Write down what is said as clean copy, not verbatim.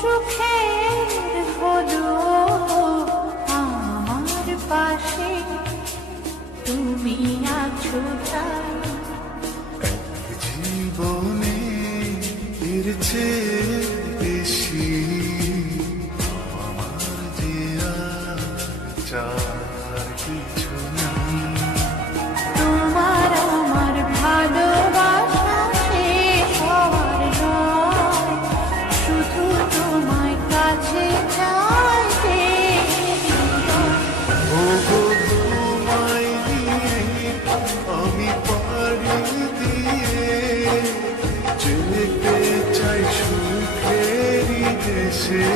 সুখের হলো আমার পাশে তুমি আছো তাই। জীবনে এর চেয়ে বেশি আমার যে আর চার কিছু নেই। তোমার আমার ভালোবাসা শেষ হওয়ার নয়, শুধু তোমায় কাছে চাইতে ওগো তোমায় নিয়ে আমি পাড়ি দিয়ে যেতে চাই সুখেরই দেশে।